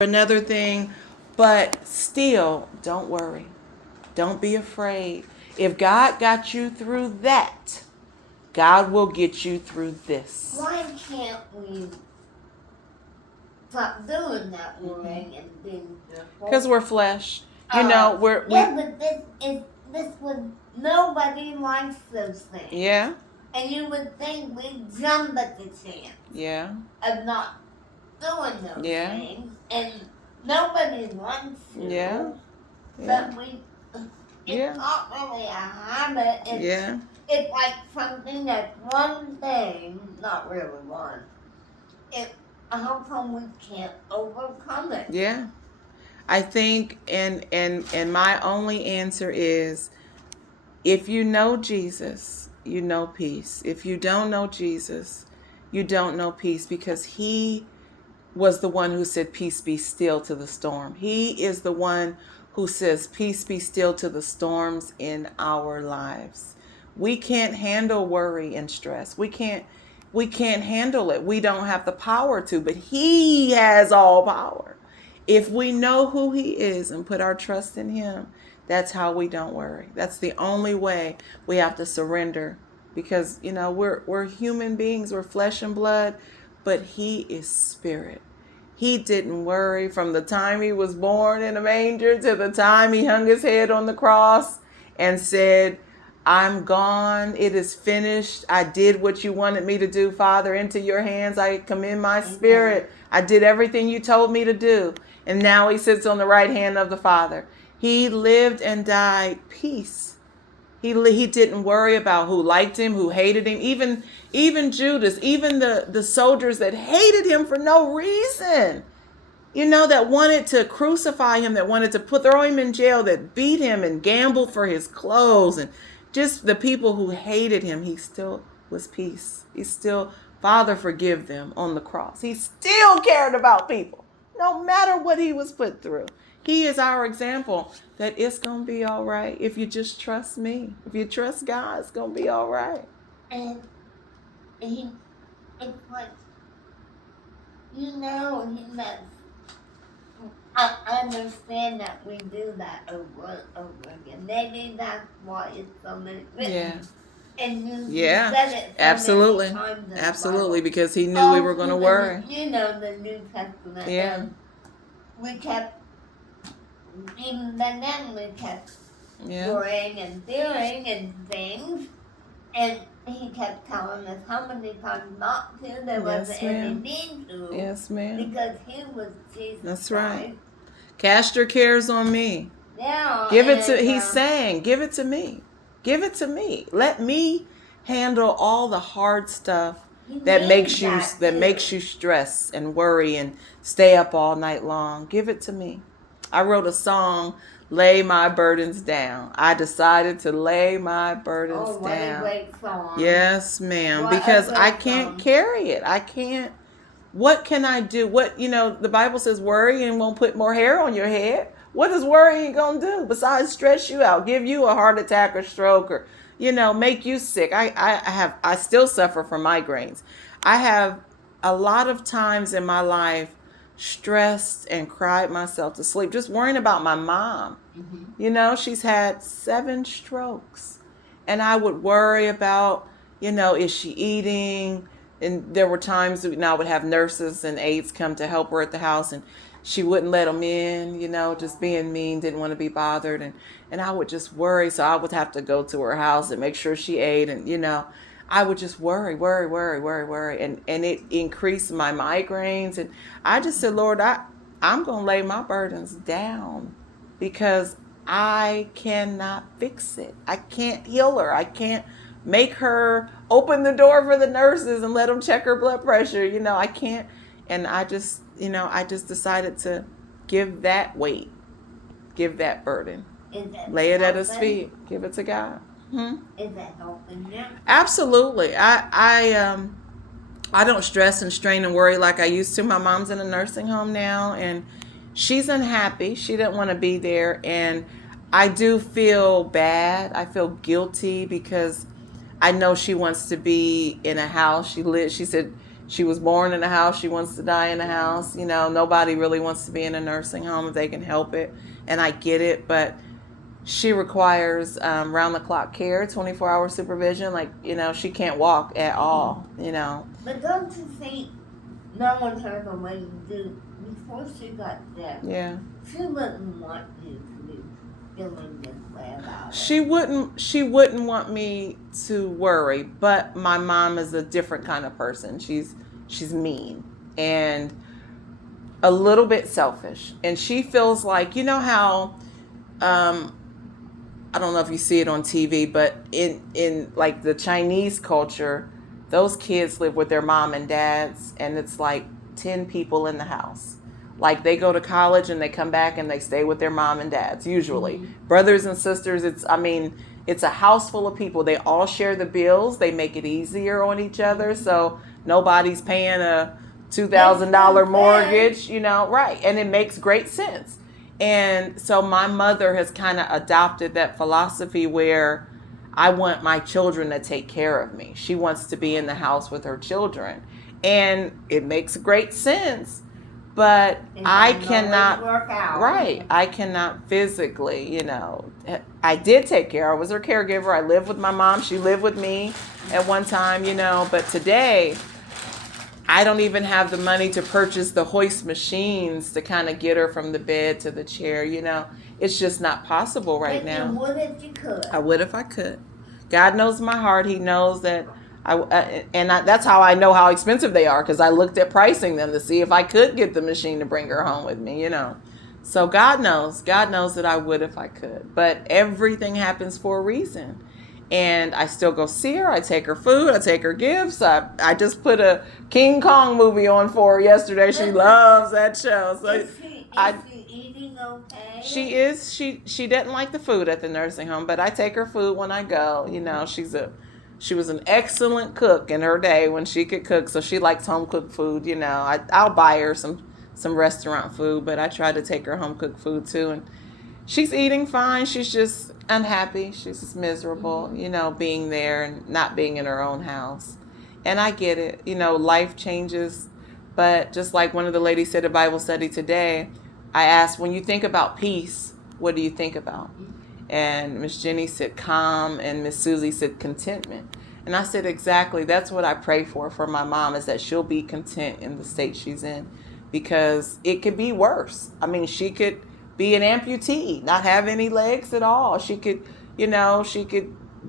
another thing, but still, don't worry. Don't be afraid. If God got you through that, God will get you through this. Why can't we stop doing that worrying and being fearful? Because we're flesh. We're but this would nobody likes those things. Yeah. And you would think we jump at the chance. Yeah. Of not doing those things, and nobody wants to. Yeah. But it's not really a habit. It's like something that's one thing, not really one. How come we can't overcome it? Yeah. I think, and my only answer is, if you know Jesus, you know peace. If you don't know Jesus, you don't know peace, because he was the one who said, peace be still to the storm. He is the one who says, peace be still to the storms in our lives. We can't handle worry and stress. We can't handle it. We don't have the power to, but he has all power. If we know who he is and put our trust in him, that's how we don't worry. That's the only way. We have to surrender, because we're human beings, we're flesh and blood, but he is spirit. He didn't worry from the time he was born in a manger to the time he hung his head on the cross and said, I'm gone. It is finished. I did what you wanted me to do, Father. Into your hands I commend my spirit. I did everything you told me to do. And now he sits on the right hand of the Father. He lived and died peace. He didn't worry about who liked him, who hated him, even Judas, even the soldiers that hated him for no reason, that wanted to crucify him, that wanted to throw him in jail, that beat him and gambled for his clothes, and just the people who hated him. He still was peace. He still, Father, forgive them, on the cross. He still cared about people, no matter what he was put through. He is our example that it's going to be all right if you just trust me. If you trust God, it's going to be all right. And it's like, he meant, I understand that we do that over and over again. Maybe that's why it's so many written. Yeah. And you said it so absolutely. many times in Absolutely, the Bible. Because he knew we were going to worry. The New Testament. Yeah. And we kept, even then we kept worrying and fearing and things. And he kept telling us how many times not to. There wasn't any need to. Yes, ma'am. Because he was Jesus. That's right. Cast your cares on me. Yeah. He's saying, give it to me. Give it to me. Let me handle all the hard stuff that makes you stress and worry and stay up all night long. Give it to me. I wrote a song, Lay My Burdens Down. I decided to lay my burdens down. What a great song. Yes, ma'am. Because I can't carry it. I can't. What can I do? The Bible says worrying won't put more hair on your head. What is worrying going to do besides stress you out, give you a heart attack or stroke, or, make you sick? I still suffer from migraines. I have a lot of times in my life stressed and cried myself to sleep just worrying about my mom. Mm-hmm. She's had 7 strokes, and I would worry about, is she eating? And there were times that I would have nurses and aides come to help her at the house, and she wouldn't let them in, just being mean, didn't want to be bothered. And I would just worry. So I would have to go to her house and make sure she ate. And, I would just worry. And it increased my migraines. And I just said, Lord, I'm going to lay my burdens down, because I cannot fix it. I can't heal her. I can't make her open the door for the nurses and let them check her blood pressure. I can't. And I just decided to give that weight, give that burden, lay it at his feet, give it to God. Is that helping you? Absolutely. I don't stress and strain and worry like I used to. My mom's in a nursing home now, and she's unhappy. She didn't want to be there. And I do feel bad. I feel guilty, because I know she wants to be in a house. She said She was born in a house. She wants to die in a house. You know, nobody really wants to be in a nursing home if they can help it. And I get it, but she requires round the clock care, 24-hour supervision. Like, you know, she can't walk at all, you know. But don't you think knowing her the way you do, before she got sick, Yeah. she wouldn't want you to be feeling this way about it? She wouldn't want me to worry, but my mom is a different kind of person. She's mean and a little bit selfish. And she feels like, you know how I don't know if you see it on TV, but in like the Chinese culture, those kids live with their mom and dads, and it's like 10 people in the house. Like they go to college and they come back and they stay with their mom and dads, usually. Brothers and sisters, it's a house full of people. They all share the bills. They make it easier on each other. So nobody's paying a $2,000 mortgage, you know, right. And it makes great sense. And so my mother has kind of adopted that philosophy where I want my children to take care of me. She wants to be in the house with her children. And it makes great sense, but I cannot, work out. right, I cannot physically, you know. I did take care. I was her caregiver. I lived with my mom. She lived with me at one time, you know, but today I don't even have the money to purchase the hoist machines to kind of get her from the bed to the chair, you know. It's just not possible right now. You would if you could. I would if I could. God knows my heart. He knows that that's how I know how expensive they are, because I looked at pricing them to see if I could get the machine to bring her home with me, you know. So God knows that I would if I could. But everything happens for a reason. And I still go see her. I take her food. I take her gifts. I just put a King Kong movie on for her yesterday. She loves that show. So Is she eating okay? she is. She didn't like the food at the nursing home, but I take her food when I go. You know, she was an excellent cook in her day when she could cook. So she likes home cooked food. You know, I'll buy her some restaurant food, but I try to take her home cooked food too. And she's eating fine. She's just unhappy. She's just miserable, you know, being there and not being in her own house. And I get it. You know, life changes. But just like one of the ladies said at Bible study today, I asked, when you think about peace, what do you think about? And Miss Jenny said calm, and Miss Susie said contentment. And I said, exactly. That's what I pray for my mom, is that she'll be content in the state she's in, because it could be worse. I mean, she could be an amputee, not have any legs at all. She could, you know,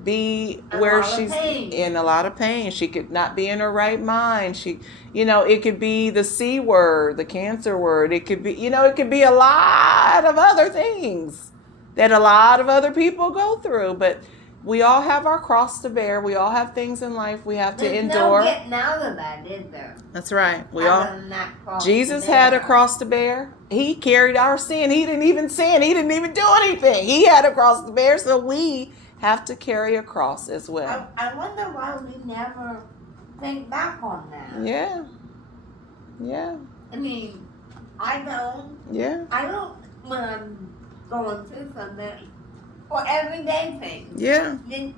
be where she's in a lot of pain. She could not be in her right mind. She, you know, it could be the C word, the cancer word. It could be, you know, it could be a lot of other things that a lot of other people go through. But we all have our cross to bear. We all have things in life we have to endure. No getting out of that, is there? That's right. Jesus had a cross to bear. He carried our sin. He didn't even sin. He didn't even do anything. He had a cross to bear, so we have to carry a cross as well. I wonder why we never think back on that. Yeah. Yeah. I mean, I don't. Yeah. I don't, when I'm going through something, or everyday things. Yeah. Then